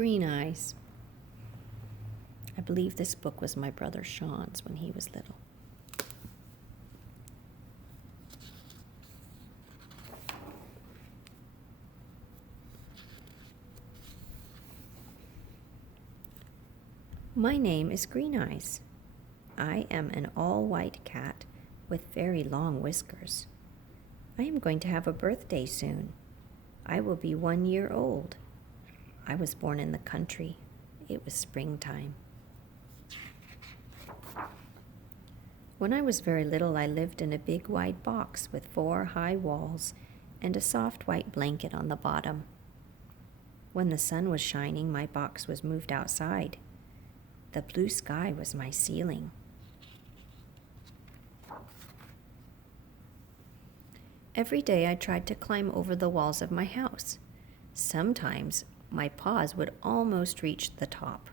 Green Eyes. I believe this book was my brother Sean's when he was little. My name is Green Eyes. I am an all-white cat with very long whiskers. I am going to have a birthday soon. I will be 1 year old. I was born in the country. It was springtime. When I was very little, I lived in a big white box with 4 high walls and a soft white blanket on the bottom. When the sun was shining, my box was moved outside. The blue sky was my ceiling. Every day I tried to climb over the walls of my house. Sometimes my paws would almost reach the top.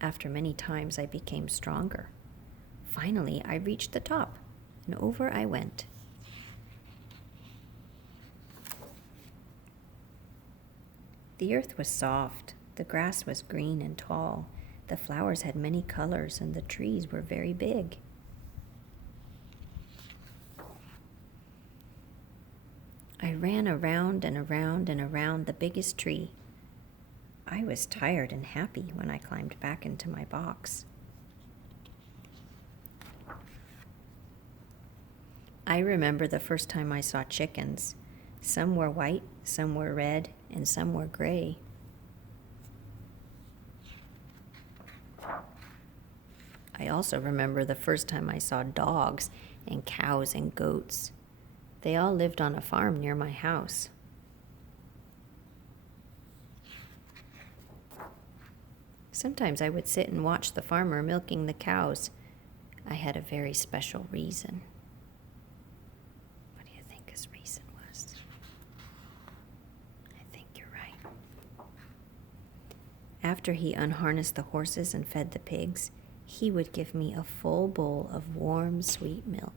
After many times I became stronger. Finally I reached the top, and over I went. The earth was soft, the grass was green and tall, the flowers had many colors, and the trees were very big. I ran around and around and around the biggest tree. I was tired and happy when I climbed back into my box. I remember the first time I saw chickens. Some were white, some were red, and some were gray. I also remember the first time I saw dogs and cows and goats. They all lived on a farm near my house. Sometimes I would sit and watch the farmer milking the cows. I had a very special reason. What do you think his reason was? I think you're right. After he unharnessed the horses and fed the pigs, he would give me a full bowl of warm, sweet milk.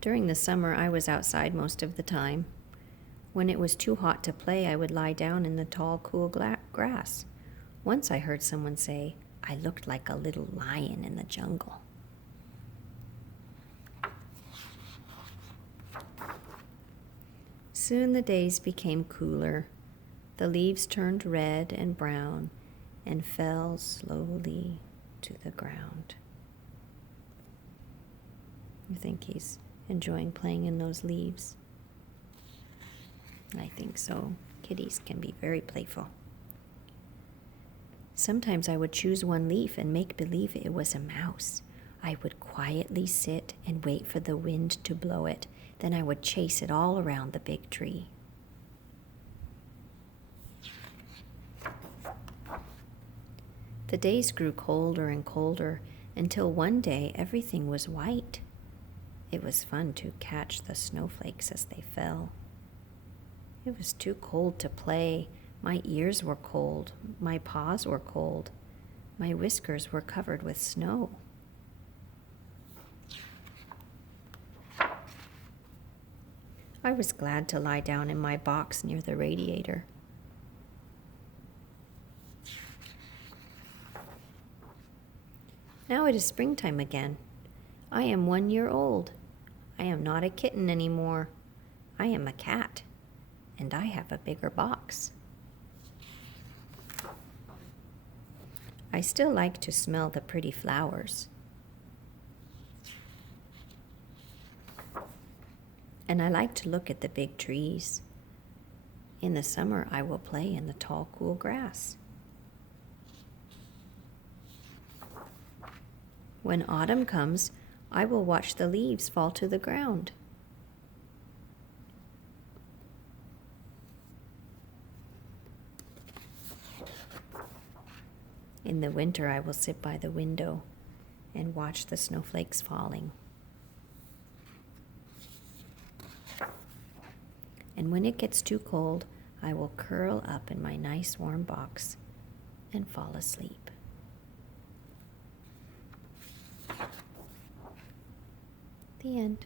During the summer, I was outside most of the time. When it was too hot to play, I would lie down in the tall, cool grass. Once I heard someone say, I looked like a little lion in the jungle. Soon the days became cooler. The leaves turned red and brown and fell slowly to the ground. You think he's enjoying playing in those leaves? I think so. Kitties can be very playful. Sometimes I would choose one leaf and make believe it was a mouse. I would quietly sit and wait for the wind to blow it. Then I would chase it all around the big tree. The days grew colder and colder until one day everything was white. It was fun to catch the snowflakes as they fell. It was too cold to play. My ears were cold. My paws were cold. My whiskers were covered with snow. I was glad to lie down in my box near the radiator. Now it is springtime again. I am 1 year old. I am not a kitten anymore. I am a cat, and I have a bigger box. I still like to smell the pretty flowers. And I like to look at the big trees. In the summer, I will play in the tall, cool grass. When autumn comes, I will watch the leaves fall to the ground. In the winter, I will sit by the window and watch the snowflakes falling. And when it gets too cold, I will curl up in my nice warm box and fall asleep. The end.